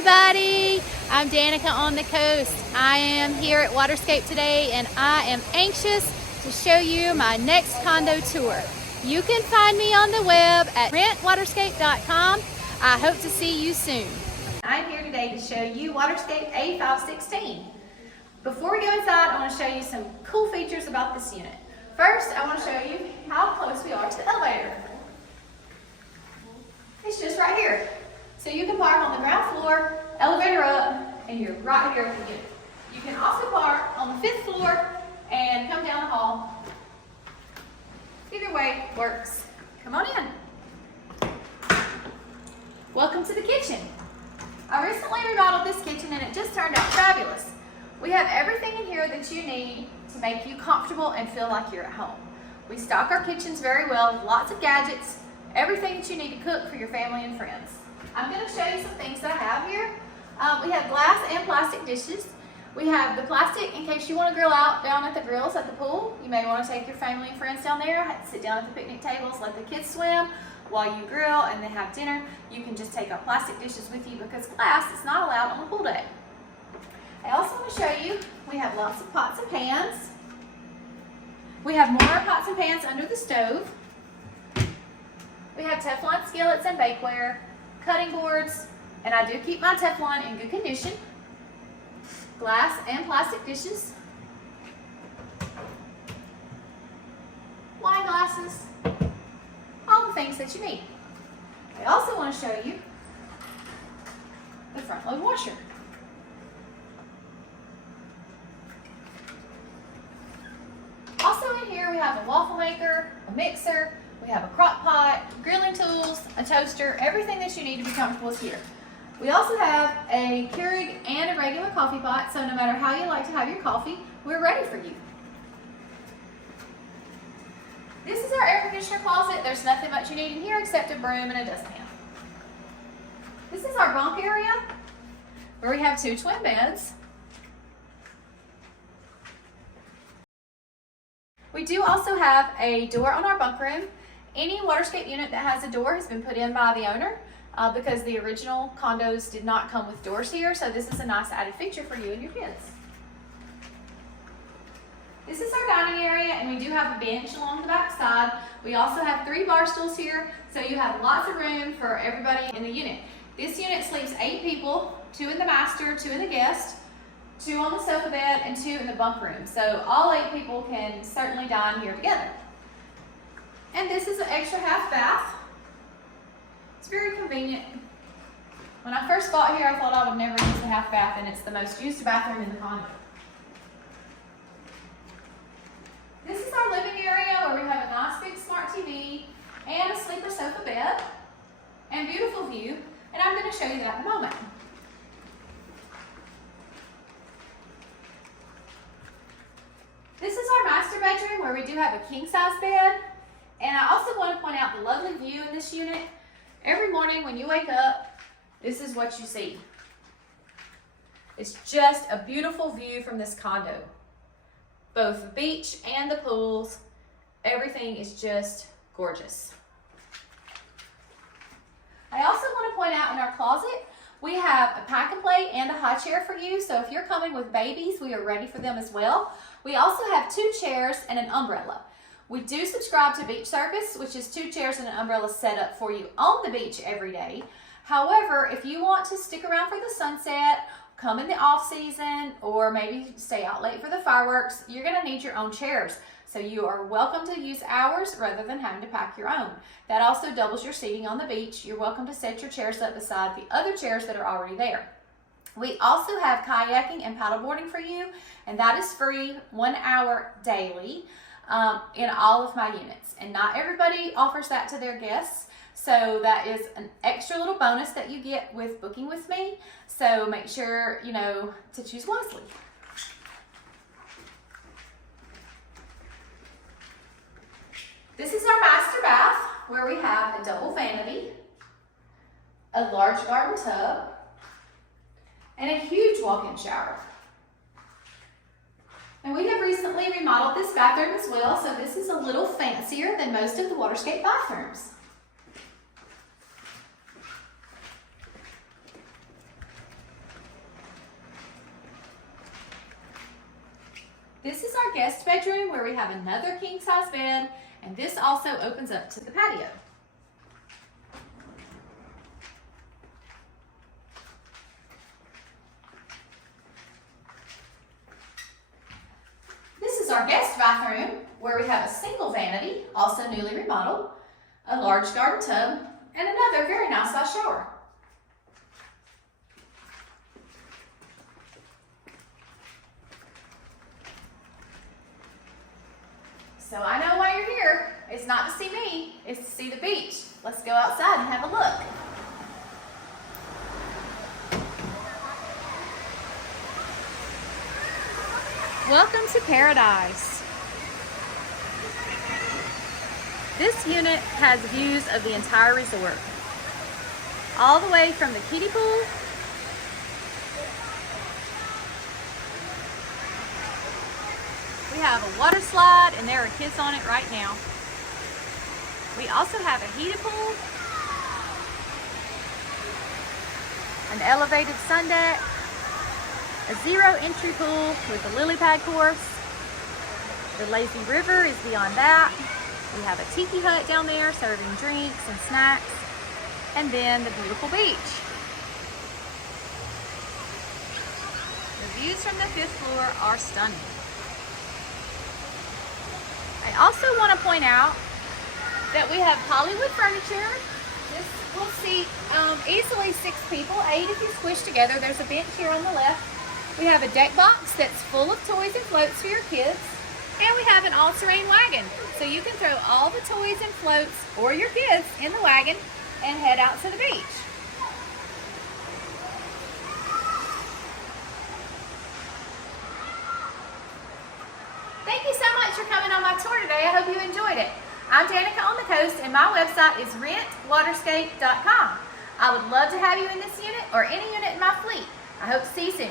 everybody, I'm Danica on the coast. I am here at Waterscape today and I am anxious to show you my next condo tour. You can find me on the web at rentwaterscape.com. I hope to see you soon. I'm here today to show you Waterscape A516. Before we go inside, I want to show you some cool features about this unit. First, I want to show you how close we are to the elevator. It's just right here. So you can park on the ground floor, elevator up, and you're right here at the unit. You can also park on the 5th floor and come down the hall. Either way works. Come on in. Welcome to the kitchen. I recently remodeled this kitchen and it just turned out fabulous. We have everything in here that you need to make you comfortable and feel like you're at home. We stock our kitchens very well with lots of gadgets, everything that you need to cook for your family and friends. I'm going to show you some things that I have here. We have glass and plastic dishes. We have the plastic in case you want to grill out down at the grills at the pool. You may want to take your family and friends down there, sit down at the picnic tables, let the kids swim while you grill and then have dinner. You can just take our plastic dishes with you because glass is not allowed on the pool deck. I also want to show you, we have lots of pots and pans. We have more pots and pans under the stove. We have Teflon skillets and bakeware, cutting boards, and I do keep my Teflon in good condition. Glass and plastic dishes. Wine glasses. All the things that you need. I also want to show you the front load washer. Also in here we have a waffle maker, a mixer, we have a crock pot, grilling tools, a toaster, everything that you need to be comfortable is here. We also have a Keurig and a regular coffee pot, so no matter how you like to have your coffee, we're ready for you. This is our air conditioner closet. There's nothing much you need in here except a broom and a dustpan. This is our bunk area where we have 2 twin beds. We do also have a door on our bunk room. Any Waterscape unit that has a door has been put in by the owner because the original condos did not come with doors here, so this is a nice added feature for you and your kids. This is our dining area, and we do have a bench along the back side. We also have 3 bar stools here, so you have lots of room for everybody in the unit. This unit sleeps 8 people, 2 in the master, 2 in the guest, 2 on the sofa bed, and 2 in the bunk room. So all 8 people can certainly dine here together. And this is an extra half bath. It's very convenient. When I first got here, I thought I would never use the half bath, and it's the most used bathroom in the condo. This is our living area where we have a nice big smart TV and a sleeper sofa bed and beautiful view, and I'm going to show you that in a moment. This is our master bedroom where we do have a king-size bed. And I also want to point out the lovely view in this unit. Every morning when you wake up, this is what you see. It's just a beautiful view from this condo. Both the beach and the pools, everything is just gorgeous. I also want to point out in our closet, we have a pack and play and a high chair for you. So if you're coming with babies, we are ready for them as well. We also have 2 chairs and an umbrella. We do subscribe to beach service, which is 2 chairs and an umbrella set up for you on the beach every day. However, if you want to stick around for the sunset, come in the off season, or maybe stay out late for the fireworks, you're going to need your own chairs. So you are welcome to use ours rather than having to pack your own. That also doubles your seating on the beach. You're welcome to set your chairs up beside the other chairs that are already there. We also have kayaking and paddleboarding for you, and that is free 1 hour daily in all of my units. And not everybody offers that to their guests, so that is an extra little bonus that you get with booking with me. So make sure, you know, to choose wisely. This is our master bath where we have a double vanity, a large garden tub, and a huge walk-in shower. And we have recently remodeled this bathroom as well, so this is a little fancier than most of the Waterscape bathrooms. This is our guest bedroom where we have another king-size bed, and this also opens up to the patio. This is our guest bathroom where we have a single vanity, also newly remodeled, a large garden tub, and another very nice size shower. So I know why you're here. It's not to see me, it's to see the beach. Let's go outside and have a look. Welcome to paradise. This unit has views of the entire resort. All the way from the kiddie pool we have a water slide, and there are kids on it right now. We also have a heated pool, an elevated sun deck, a zero entry pool with a lily pad course. The lazy river is beyond that. We have a tiki hut down there serving drinks and snacks, and then the beautiful beach. The views from the 5th floor are stunning. I also want to point out that we have Hollywood furniture. This will seat easily 6 people, 8 if you squish together. There's a bench here on the left. We have a deck box that's full of toys and floats for your kids. And we have an all-terrain wagon. So you can throw all the toys and floats or your kids in the wagon and head out to the beach. Thank you so much for coming on my tour today. I hope you enjoyed it. I'm Danica on the Coast, and my website is rentwaterscape.com. I would love to have you in this unit or any unit in my fleet. I hope to see you soon.